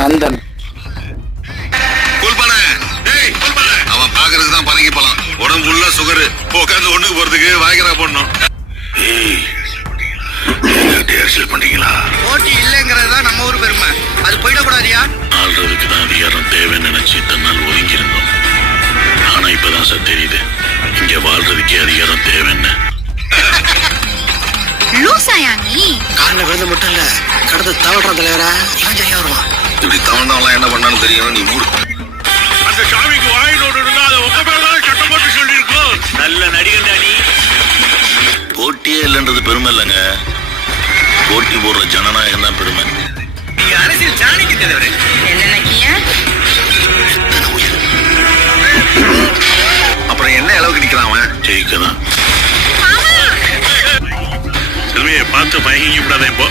நந்தன். அவன் பாக்குறதுக்கு தான் பறங்கி போலாம். உடம்பு ஃபுல்லா சுகரு. உட்காந்து ஒண்ணுக்கு போறதுக்கு வாய்க்கிறா போடணும். அரசியல் பண்றீங்களா? போட்டி இல்லைங்கிறது தான் நம்ம ஊர் பெருமை. அது போயிடக்கூடாதியா? ஆள்றதுக்கு தான் அதிகாரம் தேவைன்னு நினைச்சு தன்னால் ஒதுங்கி இருந்தோம். ஆனா இப்பதான் சார் தெரியுது, இங்க வாழ்றதுக்கே அதிகாரம் தேவைன்னு. லூசாயா நீ? கால விழுந்து மட்டும் இல்ல, கடந்து தவறான் தலைவரா. இவன் சரியா வருவான். இப்படி தவழ்ந்தவன்லாம் என்ன பண்ணாலும் தெரியும். நீ மூடு. அந்த சாமிக்கு வாய் நோடு இருந்தா அதை உங்க மேலதான் சட்டம் போட்டு சொல்லியிருக்கோம். நல்ல நடிகன் தானி. போட்டியே இல்லைன்றது பெருமை இல்லைங்க, போட்டி போடுற ஜனநாயகம் தான் பெருமை. நீங்க அரசியல் சாணிக்கு தலைவரே. என்ன நினைக்கிய? அப்புறம் என்ன அளவுக்கு நிக்கிறான் அவன்? ஜெயிக்கதான். செல்வியை பார்த்து மயங்கி விடாத. இப்போ